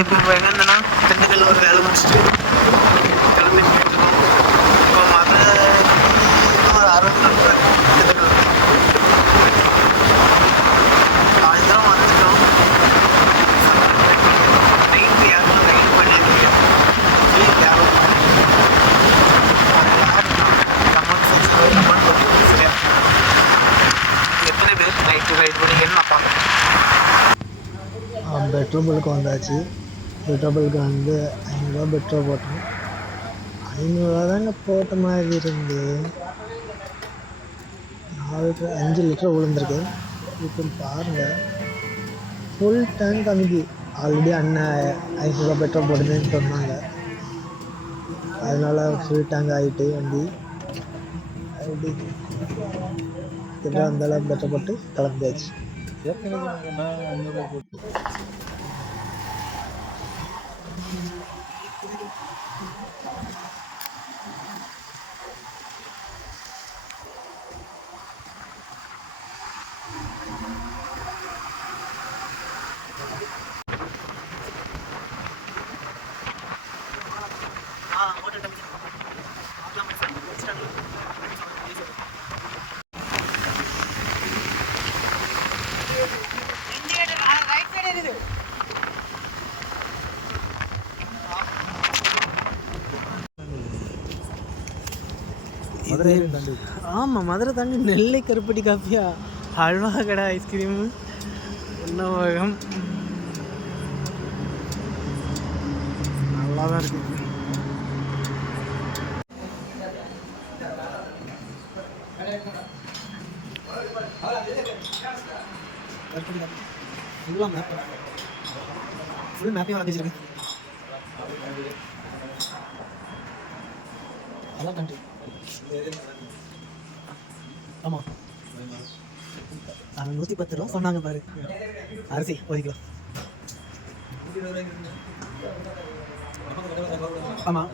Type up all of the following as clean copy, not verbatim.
இப்போ எங்கன்னா திண்டுக்கல்ல ஒரு வேலை முடிச்சுட்டு கிளம்பிட்டு இருக்கோம். இப்போ மதுரை ஒரு 60 கிலோமீட்டர் திண்டுக்கல். சாயந்தரம் வந்துட்டோம். நைட்டு யாரும் ரைட் பண்ணியிருக்கேன். எத்தனை பேர் நைட்டு ரைட் பண்ணிக்கன்னு நான் பார்க்குறேன். பெட்ரோல் பல்க்கு வந்தாச்சு. பெட்ரோல் பல்க்கு வந்து 500 பெட்ரோல் போட்டோம். 500 தாங்க போட்ட மாதிரி இருந்து 5 லிட்டர் விழுந்திருக்கு. இப்போ பாருங்கள், ஃபுல் டேங்க் அமைதி. ஆல்ரெடி அண்ணன் 500 பெட்ரோல் போடுதுன்னு சொன்னாங்க. அதனால் ஃபுல் டேங்க் ஆகிட்டு வண்டி அப்படி கிட்ட அந்தளவு பெட்ரோல் போட்டு கிளம்பியாச்சு. ஆமாம், மதுரை தாண்டி நெல்லை கருப்பட்டி காஃபியா, அல்வா கடை, ஐஸ்கிரீமு, உணவகம் நல்லா தான் இருக்குது. ஃபுல் மேப்பையும் வளர்த்து வச்சிருக்கேன். அதான் கண்ட்ரி. ஆமாம், 110 ரூபா சொன்னாங்க பாரு. அரிசி 1 கிலோ. ஆமாம்,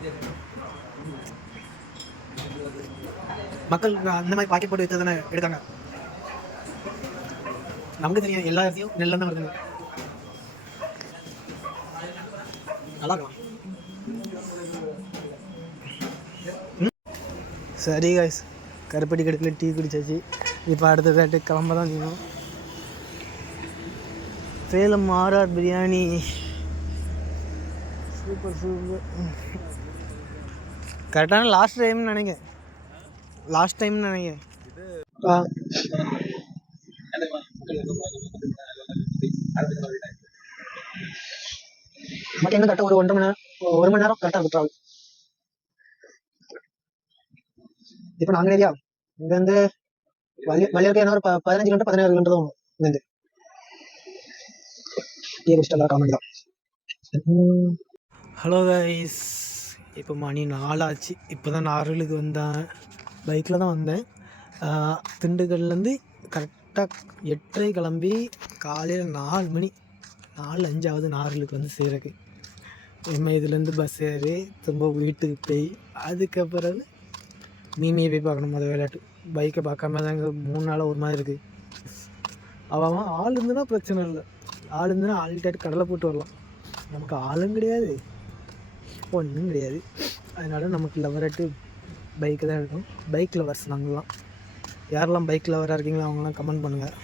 மக்கள் அந்த மாதிரி பாக்கெட் போட்டு வச்சு தானே எடுக்காங்க. நமக்கு தெரியும் எல்லா அரிசியும் நெல்ல தான் வருதுங்க. நல்லா இருக்கும். சரி காய்ஸ், கருப்பட்டி கடையில் டீ குடிச்சாச்சு. இப்போ அடுத்த ரேட்டு கிளம்ப தான் செய்யணும். Salem RR biryani super super. கரெக்டான லாஸ்ட் டைம்னு நினைக்கிறேன். மட்டும் என்ன கரெக்டாக ஒரு 1 மணி நேரம் கரெக்டாக ட்ராவல். இப்போ நாங்கள் ஏரியா இங்கேருந்து வழியாக என்ன ஒரு 15 கிலோமீட்டர் 16 கிலோமீட்டர் தான் இங்கேருந்து. எல்லாம் காமெடி தான். ஹலோ கைஸ், இப்போ மணி 4 ஆச்சு. இப்போ தான் நார்வேலுக்கு வந்தேன். பைக்கில் தான் வந்தேன். திண்டுக்கல்லேருந்து கரெக்டாக 8:30 கிளம்பி காலையில் 4 மணி 4:05 நார்வேலுக்கு வந்து சேரக்கு. இனிமேல் இதுலேருந்து பஸ் ஏறி திரும்ப வீட்டுக்கு போய் அதுக்கப்புறம் மீமியை போய் பார்க்கணும். அது விளையாட்டு பைக்கை பார்க்காம தான் இங்கே 3 நாளாக ஒரு மாதிரி இருக்குது. அவன் ஆள் இருந்துன்னா பிரச்சனை இல்லை. ஆள் இருந்துன்னா ஆள்கிட்ட கடலை போட்டு வரலாம். நமக்கு ஆளும் கிடையாது, ஒன்றும் கிடையாது. அதனால் நமக்கு லவராட்டு பைக்கு தான் எடுக்கணும். பைக் லவர்ஸ் நாங்கள்லாம். யாரெல்லாம் பைக் லவராக இருக்கீங்களோ அவங்களாம் கமெண்ட் பண்ணுங்கள்.